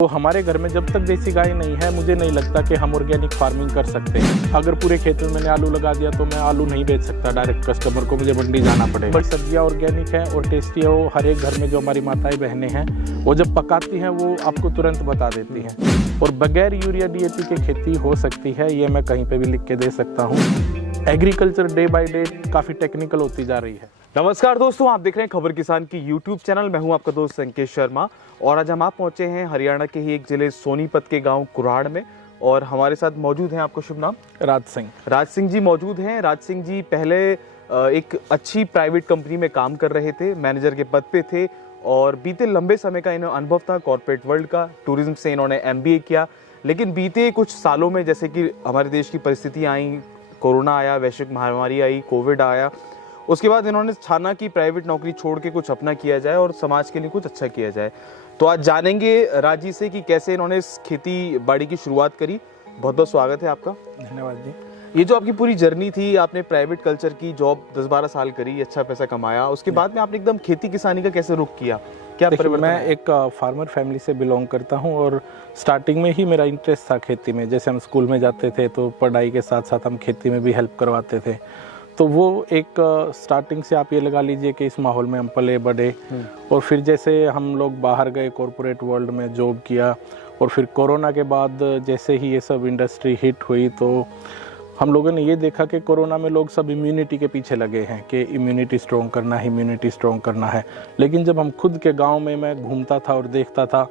तो हमारे घर में जब तक देसी गाय नहीं है, मुझे नहीं लगता कि हम ऑर्गेनिक फार्मिंग कर सकते हैं। अगर पूरे खेत में मैंने आलू लगा दिया तो मैं आलू नहीं बेच सकता डायरेक्ट कस्टमर को, मुझे मंडी जाना पड़ेगा। बट सब्जियां ऑर्गेनिक है और टेस्टी है, वो हर एक घर में जो हमारी माताएं बहनें हैं वो जब पकाती हैं वो आपको तुरंत बता देती हैं। और बगैर यूरिया DAP के खेती हो सकती है, ये मैं कहीं पर भी लिख के दे सकता हूँ। एग्रीकल्चर डे बाई डे काफ़ी टेक्निकल होती जा रही है। नमस्कार दोस्तों, आप देख रहे हैं खबर किसान की YouTube चैनल। मैं हूं आपका दोस्त संकेत शर्मा और आज हम आप पहुंचे हैं हरियाणा के ही एक जिले सोनीपत के गांव कुराड़ में और हमारे साथ मौजूद हैं, आपका शुभ नाम? राज सिंह जी मौजूद हैं। राज सिंह जी पहले एक अच्छी प्राइवेट कंपनी में काम कर रहे थे, मैनेजर के पद पे थे और बीते लंबे समय का इन्हें अनुभव था कॉर्पोरेट वर्ल्ड का। टूरिज्म से इन्होंने MBA किया, लेकिन बीते कुछ सालों में जैसे कि हमारे देश की परिस्थितियाँ आई, कोरोना आया, वैश्विक महामारी आई, कोविड आया, उसके बाद इन्होंने ठाना की प्राइवेट नौकरी छोड़ के कुछ अपना किया जाए और समाज के लिए कुछ अच्छा किया जाए। तो आज जानेंगे राजी से कि कैसे इन्होंने इस खेती बाड़ी की शुरुआत करी। बहुत बहुत स्वागत है आपका। धन्यवाद जी। ये जो आपकी पूरी जर्नी थी, आपने प्राइवेट कल्चर की जॉब 10-12 साल करी, अच्छा पैसा कमाया, उसके बाद में आपने एकदम खेती किसानी का कैसे रुख किया? क्या परिवर्तन? मैं एक फार्मर फैमिली से बिलोंग करता हूँ और स्टार्टिंग में ही मेरा इंटरेस्ट था खेती में। जैसे हम स्कूल में जाते थे तो पढ़ाई के साथ साथ हम खेती में भी हेल्प करवाते थे। तो वो एक स्टार्टिंग से आप ये लगा लीजिए कि इस माहौल में हम पले बढ़े। और फिर जैसे हम लोग बाहर गए, कॉरपोरेट वर्ल्ड में जॉब किया और फिर कोरोना के बाद जैसे ही ये सब इंडस्ट्री हिट हुई तो हम लोगों ने ये देखा कि कोरोना में लोग सब इम्यूनिटी के पीछे लगे हैं कि इम्यूनिटी स्ट्रॉन्ग करना है, इम्यूनिटी स्ट्रॉन्ग करना है। लेकिन जब हम खुद के गांव में मैं घूमता था और देखता था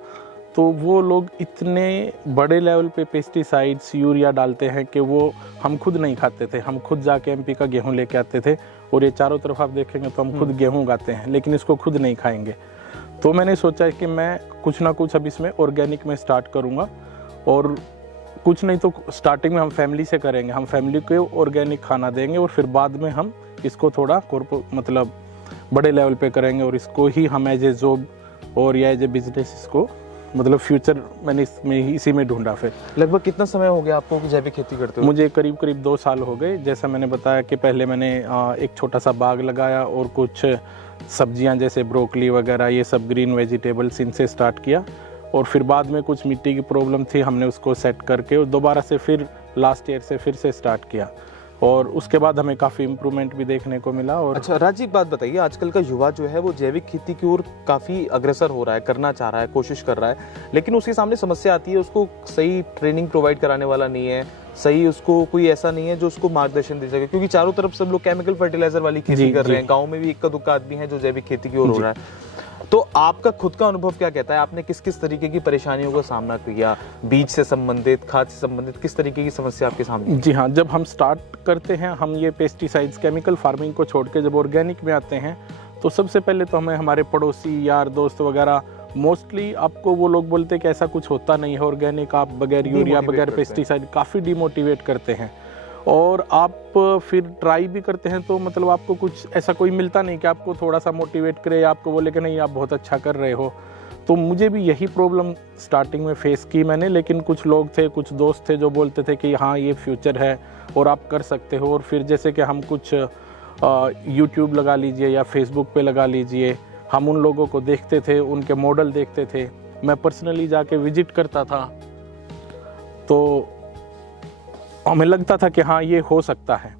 तो वो लोग इतने बड़े लेवल पे पेस्टिसाइड्स, यूरिया डालते हैं कि वो हम खुद नहीं खाते थे। हम खुद जाके MP का गेहूं लेके आते थे और ये चारों तरफ आप देखेंगे तो हम खुद गेहूं उगाते हैं, लेकिन इसको खुद नहीं खाएंगे। तो मैंने सोचा कि मैं कुछ ना कुछ अब इसमें ऑर्गेनिक में स्टार्ट करूँगा और कुछ नहीं तो स्टार्टिंग में हम फैमिली से करेंगे, हम फैमिली को ऑर्गेनिक खाना देंगे और फिर बाद में हम इसको थोड़ा मतलब बड़े लेवल पे करेंगे और इसको ही हम एज ए जॉब और या एज ए बिजनेस इसको मतलब फ्यूचर मैंने इसमें इसी में ढूंढा। फिर लगभग कितना समय हो गया आपको कि जैविक खेती करते हो? मुझे करीब 2 साल हो गए। जैसा मैंने बताया कि पहले मैंने एक छोटा सा बाग लगाया और कुछ सब्जियां जैसे ब्रोकली वगैरह ये सब ग्रीन वेजिटेबल्स इनसे स्टार्ट किया और फिर बाद में कुछ मिट्टी की प्रॉब्लम थी, हमने उसको सेट करके और दोबारा से फिर लास्ट ईयर से फिर से स्टार्ट किया और उसके बाद हमें काफ़ी इम्प्रूवमेंट भी देखने को मिला। और अच्छा राजीव, बात बताइए, आजकल का युवा जो है वो जैविक खेती की ओर काफ़ी अग्रसर हो रहा है, करना चाह रहा है, कोशिश कर रहा है, लेकिन उसके सामने समस्या आती है, उसको सही ट्रेनिंग प्रोवाइड कराने वाला नहीं है, सही उसको कोई ऐसा नहीं है जो उसको मार्गदर्शन दे सके, क्योंकि चारों तरफ सब लोग केमिकल फर्टिलाइजर वाली खेती कर रहे हैं। गाँव में भी इक्का दुक्का आदमी है जो जैविक खेती की ओर हो रहा है। तो आपका खुद का अनुभव क्या कहता है? आपने किस किस तरीके की परेशानियों का सामना किया? बीज से संबंधित, खाद से संबंधित किस तरीके की समस्या आपके सामने? जी हाँ, जब हम स्टार्ट करते हैं, हम ये पेस्टिसाइड्स, केमिकल फार्मिंग को छोड़ के जब ऑर्गेनिक में आते हैं तो सबसे पहले तो हमें हमारे पड़ोसी, यार, दोस्त वगैरह मोस्टली आपको वो लोग बोलते हैं कि ऐसा कुछ होता नहीं है ऑर्गेनिक, आप बगैर यूरिया, बगैर पेस्टिसाइड, काफ़ी डिमोटिवेट करते हैं। और आप फिर ट्राई भी करते हैं तो मतलब आपको कुछ ऐसा कोई मिलता नहीं कि आपको थोड़ा सा मोटिवेट करे, आपको बोले कि नहीं आप बहुत अच्छा कर रहे हो। तो मुझे भी यही प्रॉब्लम स्टार्टिंग में फेस की मैंने, लेकिन कुछ लोग थे, कुछ दोस्त थे जो बोलते थे कि हाँ ये फ्यूचर है और आप कर सकते हो। और फिर जैसे कि हम कुछ YouTube लगा लीजिए या Facebook पे लगा लीजिए, हम उन लोगों को देखते थे, उनके मॉडल देखते थे, मैं पर्सनली जाके विजिट करता था तो हमें लगता था कि हाँ ये हो सकता है।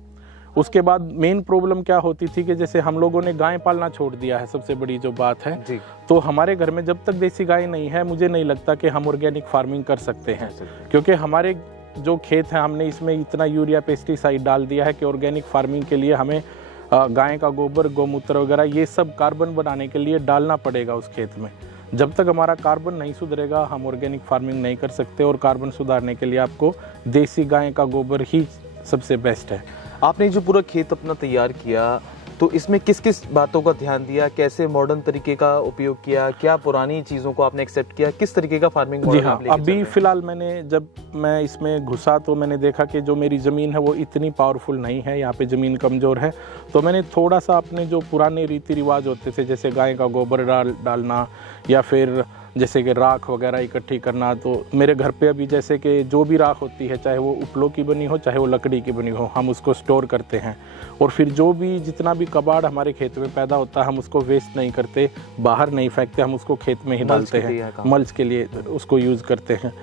उसके बाद मेन प्रॉब्लम क्या होती थी कि जैसे हम लोगों ने गाय पालना छोड़ दिया है, सबसे बड़ी जो बात है जी। तो हमारे घर में जब तक देसी गाय नहीं है, मुझे नहीं लगता कि हम ऑर्गेनिक फार्मिंग कर सकते हैं, क्योंकि हमारे जो खेत है हमने इसमें इतना यूरिया, पेस्टिसाइड डाल दिया है कि ऑर्गेनिक फार्मिंग के लिए हमें गाय का गोबर, गौमूत्र वगैरह ये सब कार्बन बनाने के लिए डालना पड़ेगा उस खेत में। जब तक हमारा कार्बन नहीं सुधरेगा हम ऑर्गेनिक फार्मिंग नहीं कर सकते और कार्बन सुधारने के लिए आपको देसी गाय का गोबर ही सबसे बेस्ट है। आपने जो पूरा खेत अपना तैयार किया तो इसमें किस किस बातों का ध्यान दिया? कैसे मॉडर्न तरीके का उपयोग किया? क्या पुरानी चीज़ों को आपने एक्सेप्ट किया? किस तरीके का फार्मिंग मॉडल? जी हाँ, अभी फिलहाल जब मैं इसमें घुसा तो मैंने देखा कि जो मेरी ज़मीन है वो इतनी पावरफुल नहीं है, यहाँ पे ज़मीन कमज़ोर है। तो मैंने थोड़ा सा अपने जो पुराने रीति रिवाज होते थे, जैसे गाय का गोबर डालना या फिर जैसे कि राख वगैरह इकट्ठी करना। तो मेरे घर पे अभी जैसे कि जो भी राख होती है, चाहे वो उपलों की बनी हो चाहे वो लकड़ी की बनी हो, हम उसको स्टोर करते हैं। और फिर जो भी जितना भी कबाड़ हमारे खेत में पैदा होता है, हम उसको वेस्ट नहीं करते, बाहर नहीं फेंकते, हम उसको खेत में ही डालते हैं, मल्च के लिए उसको यूज़ करते हैं।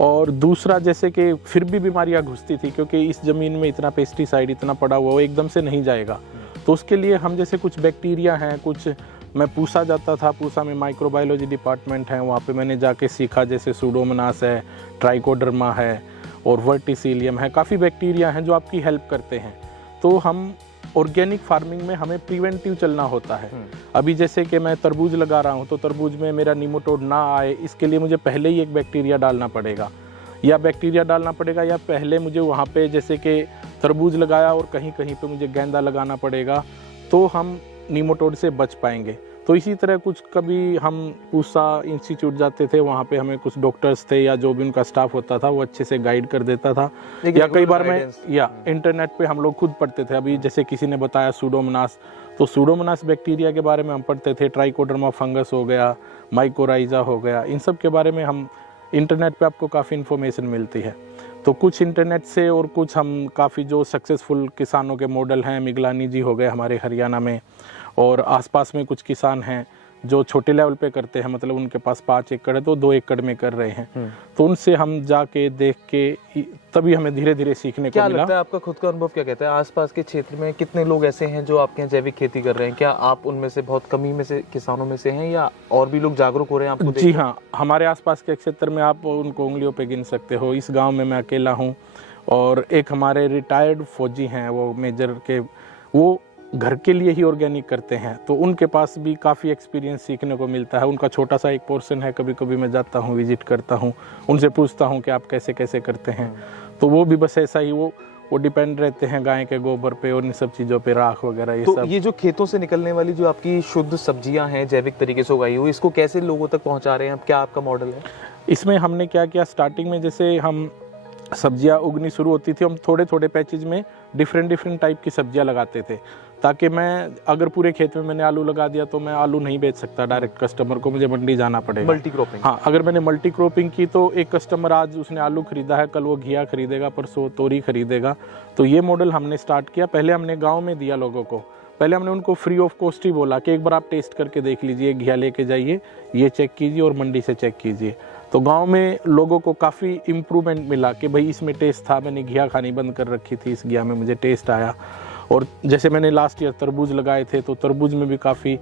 और दूसरा जैसे कि फिर भी बीमारियां घुसती थी, क्योंकि इस ज़मीन में इतना पेस्टिसाइड इतना पड़ा हुआ वो एकदम से नहीं जाएगा। तो उसके लिए हम जैसे कुछ बैक्टीरिया हैं, कुछ मैं पूसा जाता था, पूसा में माइक्रोबायोलॉजी डिपार्टमेंट है, वहाँ पे मैंने जाके सीखा, जैसे सूडोमोनास है, ट्राइकोडर्मा है और वर्टिसिलियम है, काफ़ी बैक्टीरिया हैं जो आपकी हेल्प करते हैं। तो हम ऑर्गेनिक फार्मिंग में हमें प्रिवेंटिव चलना होता है। अभी जैसे कि मैं तरबूज लगा रहा हूँ, तो तरबूज में मेरा निमोटोड ना आए, इसके लिए मुझे पहले ही एक बैक्टीरिया डालना पड़ेगा, या पहले मुझे वहाँ पे जैसे कि तरबूज लगाया और कहीं कहीं पे मुझे गेंदा लगाना पड़ेगा, तो हम निमोटोड से बच पाएंगे। तो इसी तरह कुछ कभी हम पूसा इंस्टीट्यूट जाते थे, वहाँ पे हमें कुछ डॉक्टर्स थे या जो भी उनका स्टाफ होता था वो अच्छे से गाइड कर देता था, या कई बार मैं इंटरनेट पे हम लोग खुद पढ़ते थे। अभी जैसे किसी ने बताया सूडोमोनास, तो सूडोमोनास बैक्टीरिया के बारे में हम पढ़ते थे, ट्राइकोडर्मा फंगस हो गया, माइकोराइजा हो गया, इन सब के बारे में हम इंटरनेट पे आपको काफ़ी इन्फॉर्मेशन मिलती है। तो कुछ इंटरनेट से और कुछ हम काफ़ी जो सक्सेसफुल किसानों के मॉडल हैं, मिगलानी जी हो गए हमारे हरियाणा में, और आसपास में कुछ किसान हैं जो छोटे लेवल पे करते हैं, मतलब उनके पास 5 एकड़ है तो 2 एकड़ में कर रहे हैं। तो उनसे हम जाके देख के तभी हमें धीरे धीरे सीखने को मिला। क्या लगता है, आपका खुद का अनुभव क्या कहता है, आसपास के क्षेत्र में कितने लोग ऐसे हैं जो आपके यहाँ जैविक खेती कर रहे हैं? क्या आप उनमें से बहुत कमी में से किसानों में से हैं, या और भी लोग जागरूक हो रहे हैं आपको? जी हाँ, हमारे आसपास के क्षेत्र में आप उनको उंगलियों पे गिन सकते हो। इस गांव में मैं अकेला हूँ, और एक हमारे रिटायर्ड फौजी हैं, वो मेजर के, वो घर के लिए ही ऑर्गेनिक करते हैं, तो उनके पास भी काफ़ी एक्सपीरियंस सीखने को मिलता है। उनका छोटा सा एक पोर्शन है, कभी कभी मैं जाता हूँ, विजिट करता हूँ, उनसे पूछता हूँ कि आप कैसे कैसे करते हैं। तो वो भी बस ऐसा ही वो डिपेंड रहते हैं गाय के गोबर पे और इन सब चीज़ों पे, राख वगैरह ये तो सब। ये जो खेतों से निकलने वाली जो आपकी शुद्ध सब्जियां हैं जैविक तरीके से उगाई हुई, इसको कैसे लोगों तक पहुंचा रहे हैं? अब क्या आपका मॉडल है इसमें? हमने क्या किया, स्टार्टिंग में जैसे हम सब्जियां उगनी शुरू होती थी, हम थोड़े थोड़े पैचेज में डिफरेंट टाइप की सब्जियां लगाते थे, ताकि मैं अगर पूरे खेत में मैंने आलू लगा दिया तो मैं आलू नहीं बेच सकता डायरेक्ट कस्टमर को, मुझे मंडी जाना पड़ेगा। Multi cropping. हाँ, अगर मैंने मल्टी क्रॉपिंग की तो एक कस्टमर आज उसने आलू खरीदा है, कल वो घिया खरीदेगा, परसों तोरी खरीदेगा। तो ये मॉडल हमने स्टार्ट किया। पहले हमने गाँव में दिया लोगों को, पहले हमने उनको फ्री ऑफ कॉस्ट ही बोला कि एक बार आप टेस्ट करके देख लीजिए, घिया लेके जाइए, ये चेक कीजिए और मंडी से चेक कीजिए। तो गांव में लोगों को काफ़ी इम्प्रूवमेंट मिला कि भाई इसमें टेस्ट था, मैंने घिया खानी बंद कर रखी थी, इस घिया में मुझे टेस्ट आया। और जैसे मैंने लास्ट ईयर तरबूज लगाए थे, तो तरबूज में भी काफ़ी,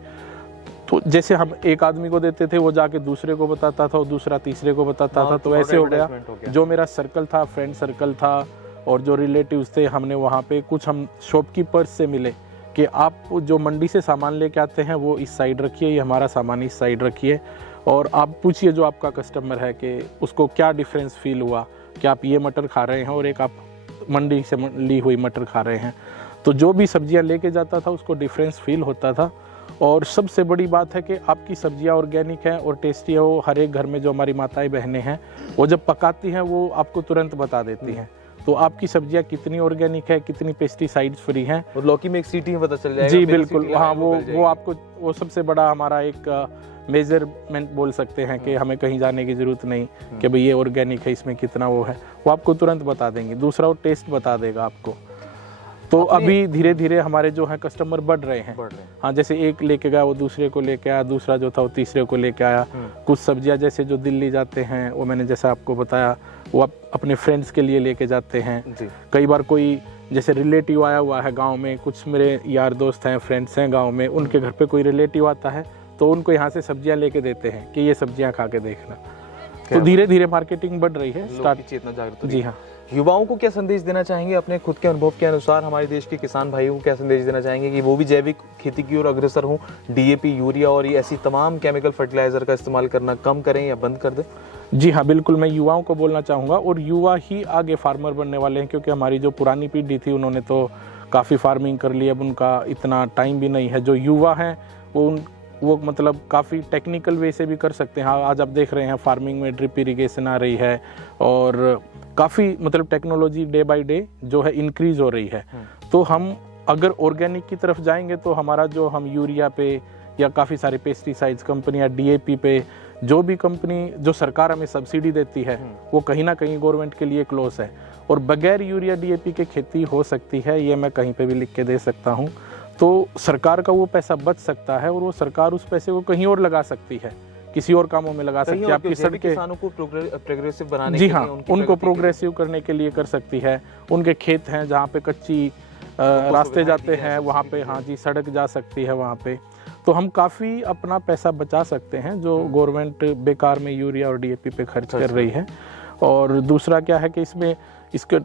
तो जैसे हम एक आदमी को देते थे, वो जाके दूसरे को बताता था और दूसरा तीसरे को बताता था। तो ऐसे हो गया, जो मेरा सर्कल था, फ्रेंड सर्कल था, और जो रिलेटिव्स थे, हमने वहाँ पे कुछ हम शॉपकीपर्स से मिले कि आप जो मंडी से सामान लेके आते हैं वो इस साइड रखिए, ये हमारा सामान इस साइड रखिए, और आप पूछिए जो आपका कस्टमर है कि उसको क्या डिफरेंस फील हुआ कि आप ये मटर खा रहे हैं और एक आप मंडी से ली हुई मटर खा रहे हैं। तो जो भी सब्जियां लेके जाता था उसको डिफरेंस फील होता था। और सबसे बड़ी बात है कि आपकी सब्जियां ऑर्गेनिक हैं और टेस्टी है, वो हर एक घर में जो हमारी माताएं बहनें हैं वो जब पकाती हैं वो आपको तुरंत बता देती हैं। तो आपकी सब्जियां कितनी ऑर्गेनिक है, कितनी पेस्टिसाइड्स फ्री हैं, और लौकी में एक सीटी में पता चल जाएगा। जी बिल्कुल, हाँ, वो आपको, वो सबसे बड़ा हमारा एक मेजरमेंट बोल सकते हैं कि हमें कहीं जाने की जरूरत नहीं कि भाई ये ऑर्गेनिक है, इसमें कितना वो है, वो आपको तुरंत बता देंगे। दूसरा, वो टेस्ट बता देगा आपको। तो अभी धीरे धीरे हमारे जो है कस्टमर बढ़ रहे हैं। हाँ, जैसे एक लेके गया वो दूसरे को लेके आया, दूसरा जो था वो तीसरे को लेके आया। कुछ सब्जियां जैसे जो दिल्ली जाते हैं, वो मैंने जैसा आपको बताया, वो अपने फ्रेंड्स के लिए लेके जाते हैं। कई बार कोई जैसे रिलेटिव आया हुआ है गांव में, कुछ मेरे यार दोस्त हैं, फ्रेंड्स हैं गांव में, उनके घर पे कोई रिलेटिव आता है तो उनको यहाँ से सब्जियां लेके देते हैं कि ये सब्जियां खा के देखना। तो धीरे धीरे मार्केटिंग बढ़ रही है, स्टार्ट चेतना जागृत। जी हाँ। युवाओं को क्या संदेश देना चाहेंगे अपने खुद के अनुभव के अनुसार? हमारे देश के किसान भाइयों को क्या संदेश देना चाहेंगे कि वो भी जैविक खेती की ओर अग्रसर हों, डीएपी, यूरिया और ये ऐसी तमाम केमिकल फर्टिलाइजर का इस्तेमाल करना कम करें या बंद कर दें? जी हाँ, बिल्कुल, मैं युवाओं को बोलना चाहूँगा, और युवा ही आगे फार्मर बनने वाले हैं, क्योंकि हमारी जो पुरानी पीढ़ी थी उन्होंने तो काफ़ी फार्मिंग कर ली, अब उनका इतना टाइम भी नहीं है। जो युवा हैं वो मतलब काफ़ी टेक्निकल वे से भी कर सकते हैं। आज आप देख रहे हैं फार्मिंग में ड्रिप इरिगेशन आ रही है, और काफ़ी मतलब टेक्नोलॉजी डे बाय डे जो है इंक्रीज हो रही है। तो हम अगर ऑर्गेनिक की तरफ जाएंगे तो हमारा जो हम यूरिया पे या काफ़ी सारे पेस्टिसाइड्स कंपनियां डीएपी पे जो भी कंपनी, जो सरकार हमें सब्सिडी देती है वो कहीं ना कहीं गवर्नमेंट के लिए क्लोज है, और बगैर यूरिया डीएपी के खेती हो सकती है, ये मैं कहीं पे भी लिख के दे सकता हूँ। तो सरकार का वो पैसा बच सकता है और वो सरकार उस पैसे को कहीं और लगा सकती है, किसी और कामों में लगा सकती है। आपकी सड़कें, किसानों को प्रोग्रेसिव बनाने जी के हाँ, लिए, उनको प्रोग्रेसिव करने के लिए कर सकती है। उनके खेत हैं जहाँ पे कच्ची रास्ते जाते हैं, वहाँ पे हाँ जी सड़क जा सकती है वहाँ पे। तो हम काफ़ी अपना पैसा बचा सकते हैं जो गवर्नमेंट बेकार में यूरिया और डीएपी पे खर्च कर रही है। और दूसरा क्या है कि इसमें इसके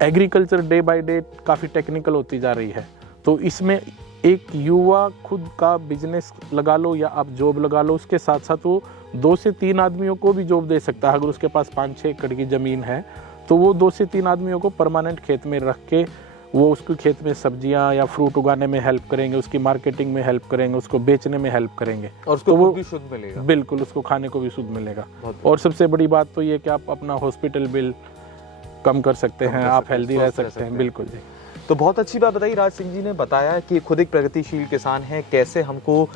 एग्रीकल्चर डे बाय डे काफ़ी टेक्निकल होती जा रही है, तो इसमें एक युवा खुद का बिजनेस लगा लो या आप जॉब लगा लो, उसके साथ साथ वो 2 से 3 आदमियों को भी जॉब दे सकता है। अगर उसके पास 5-6 एकड़ की ज़मीन है तो वो 2 से 3 आदमियों को परमानेंट खेत में रख के वो उसके खेत में सब्जियां या फ्रूट उगाने में हेल्प करेंगे, उसकी मार्केटिंग में हेल्प करेंगे, उसको बेचने में हेल्प करेंगे, और उसको तो वो भी शुद्ध मिलेगा। बिल्कुल, उसको खाने को भी शुद्ध मिलेगा। और सबसे बड़ी बात तो ये कि आप अपना हॉस्पिटल बिल कम कर सकते हैं, आप हेल्दी रह सकते हैं। बिल्कुल जी। तो बहुत अच्छी बात बताई राज सिंह जी ने, बताया कि खुद एक प्रगतिशील किसान है, कैसे हमको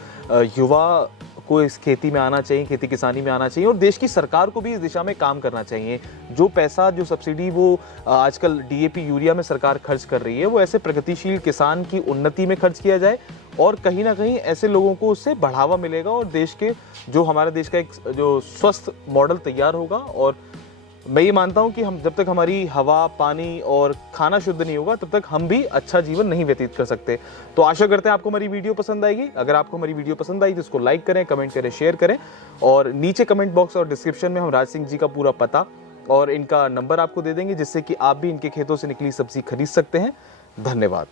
युवा को इस खेती में आना चाहिए, खेती किसानी में आना चाहिए, और देश की सरकार को भी इस दिशा में काम करना चाहिए। जो पैसा, जो सब्सिडी वो आजकल डीएपी यूरिया में सरकार खर्च कर रही है, वो ऐसे प्रगतिशील किसान की उन्नति में खर्च किया जाए, और कहीं ना कहीं ऐसे लोगों को उससे बढ़ावा मिलेगा, और देश के जो हमारे देश का एक जो स्वस्थ मॉडल तैयार होगा। और मैं ये मानता हूं कि हम जब तक हमारी हवा, पानी और खाना शुद्ध नहीं होगा तब तक हम भी अच्छा जीवन नहीं व्यतीत कर सकते। तो आशा करते हैं आपको हमारी वीडियो पसंद आएगी। अगर आपको हमारी वीडियो पसंद आई तो इसको लाइक करें, कमेंट करें, शेयर करें, और नीचे कमेंट बॉक्स और डिस्क्रिप्शन में हम राज सिंह जी का पूरा पता और इनका नंबर आपको दे देंगे, जिससे कि आप भी इनके खेतों से निकली सब्जी खरीद सकते हैं। धन्यवाद।